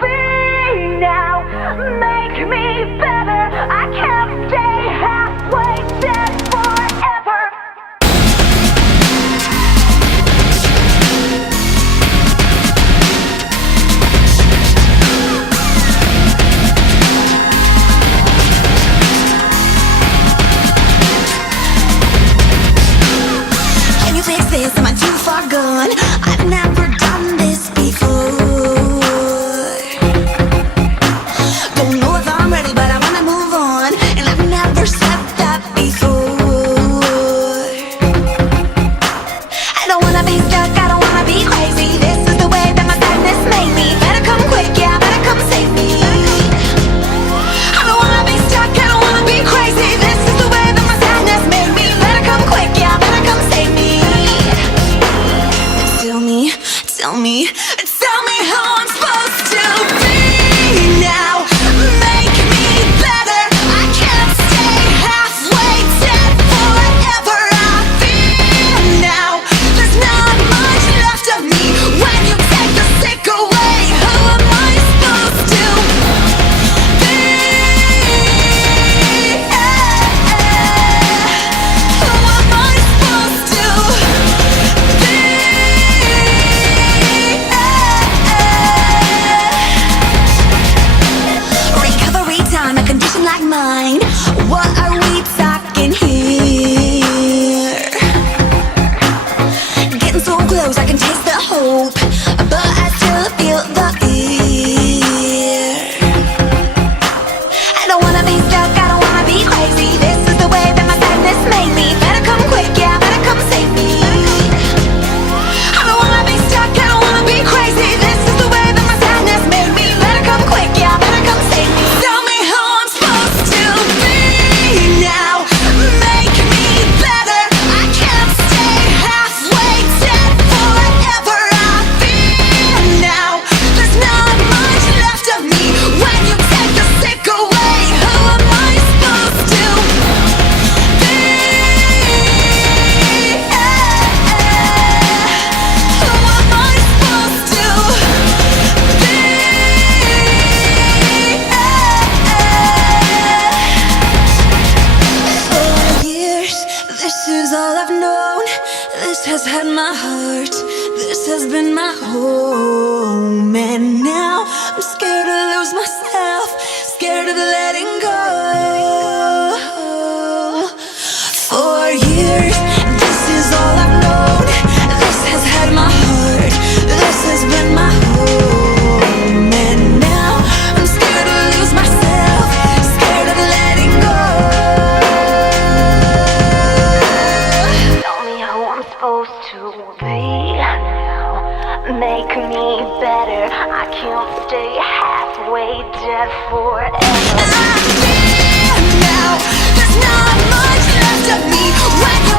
be now. Make me better. I can't stay halfway dead forever. Can you fix this? Am I too far gone? I've never done this before. Don't know if I'm ready, but I wanna move on. And I've never said that before. I don't wanna be stuck, I don't wanna be crazy. This is the way that my sadness made me. Better come quick, yeah, better come save me. I don't wanna be stuck, I don't wanna be crazy. This is the way that my sadness made me. Better come quick, yeah, better come save me. Tell me how I'm supposed to be now. Make me better. I can't stay halfway dead forever. I feel now there's not much left of me. When you take the sick away, who am I supposed to be? Who am I supposed to be? Recovery time, a condition like mine. What are we talking here? Getting so close, I can taste the hope, but I still feel the fear. I don't wanna be stuck, I don't wanna be crazy. This is the way that my sadness made me. Better come quick, yeah, better come save me. I don't wanna be stuck, I don't wanna be crazy. This is the way that my sadness made me. Better come quick, yeah, better come save me. Tell me how I'm supposed to be now. Make me better. I can't stay halfway dead forever. I feel now there's not much left of me. When you take the sick away, who am I supposed to be? Who am I supposed to be? For years, this is all I've known. This has had my heart. This has been my home. And now I'm scared to lose myself, scared of letting go. For years, this is all I've known. This has had my heart. This has been my home. And now I'm scared to lose myself, scared of letting go. Tell me how I'm supposed to be now. Make me better. I can't stay halfway dead forever. I feel now there's not much left of me. When you